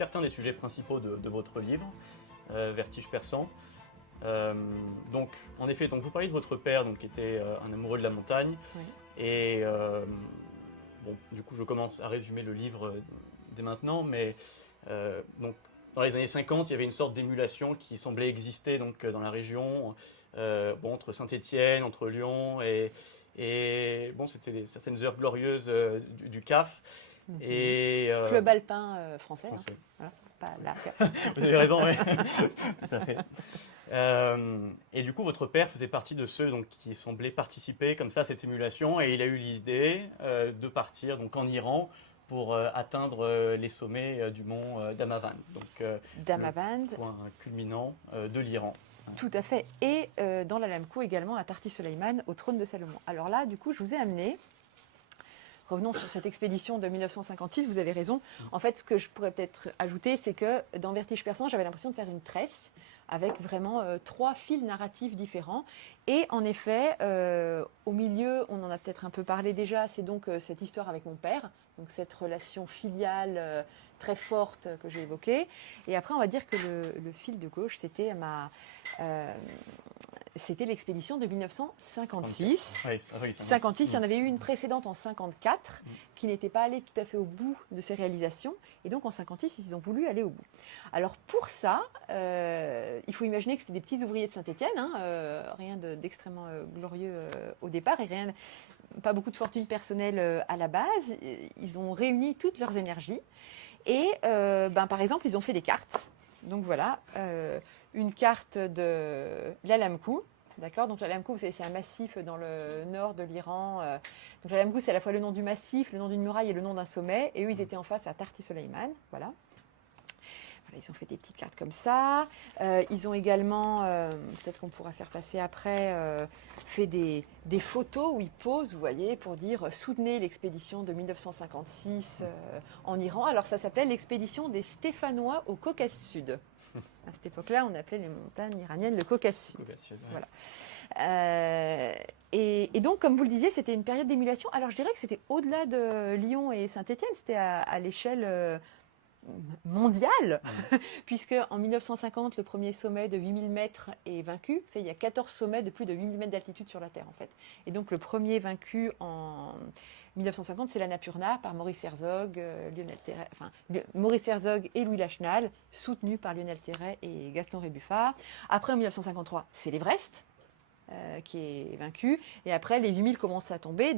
certains des sujets principaux de votre livre, Vertige persan. Donc, en effet, donc vous parlez de votre père, donc, qui était un amoureux de la montagne. Oui. Et bon, du coup, je commence à résumer le livre dès maintenant, mais donc, dans les années 50, il y avait une sorte d'émulation qui semblait exister donc, dans la région, bon, entre Saint-Étienne, entre Lyon, et bon, c'était certaines heures glorieuses du CAF. Et, Club alpin français. français. Hein. Voilà, pas l'arc. Vous avez raison, oui. Tout à fait. Et du coup, votre père faisait partie de ceux donc, qui semblaient participer comme ça à cette émulation, et il a eu l'idée de partir donc, en Iran pour atteindre les sommets du mont Damavand, donc Damavand. le point culminant de l'Iran. Tout à fait. Et dans l'Alamkou également à Tarti Soleiman, au trône de Salomon. Alors là, du coup, je vous ai amené. Revenons sur cette expédition de 1956, vous avez raison. En fait, ce que je pourrais peut-être ajouter, c'est que dans Vertige persan, j'avais l'impression de faire une tresse avec vraiment 3 fils narratifs différents. Et en effet, au milieu, on en a peut-être un peu parlé déjà, c'est donc cette histoire avec mon père, donc cette relation filiale très forte que j'ai évoquée. Et après, on va dire que le fil de gauche, c'était l'expédition de 1956. Oui, 56, il y en avait eu une précédente en 54 qui n'était pas allée tout à fait au bout de ses réalisations. Et donc en 56, ils ont voulu aller au bout. Alors pour ça, il faut imaginer que c'était des petits ouvriers de Saint-Étienne, hein, rien d'extrêmement glorieux au départ et pas beaucoup de fortune personnelle à la base. Ils ont réuni toutes leurs énergies et par exemple, ils ont fait des cartes. Donc voilà, une carte de l'Alamkou. D'accord, donc l'Alamkou, vous savez, c'est un massif dans le nord de l'Iran. Donc l'Alamkou, c'est à la fois le nom du massif, le nom d'une muraille et le nom d'un sommet. Et eux, ils étaient en face à Tarti Soleiman. Voilà. Voilà, ils ont fait des petites cartes comme ça. Ils ont également, peut-être qu'on pourra faire passer après, fait des photos où ils posent, vous voyez, pour dire soutenez l'expédition de 1956 en Iran. Alors ça s'appelait l'expédition des Stéphanois au Caucase Sud. À cette époque-là, on appelait les montagnes iraniennes le Caucase Sud. Ouais. Voilà. Et donc, comme vous le disiez, c'était une période d'émulation. Alors, je dirais que c'était au-delà de Lyon et Saint-Étienne, c'était à l'échelle mondiale, puisque en 1950, le premier sommet de 8000 mètres est vaincu. Vous savez, il y a 14 sommets de plus de 8000 mètres d'altitude sur la Terre, en fait. Et donc, le premier vaincu en 1950, c'est l'Annapurna par Maurice Herzog, Maurice Herzog et Louis Lachenal, soutenus par Lionel Terray et Gaston Rébuffat. Après, en 1953, c'est l'Everest qui est vaincu. Et après, les 8000 commencent à tomber.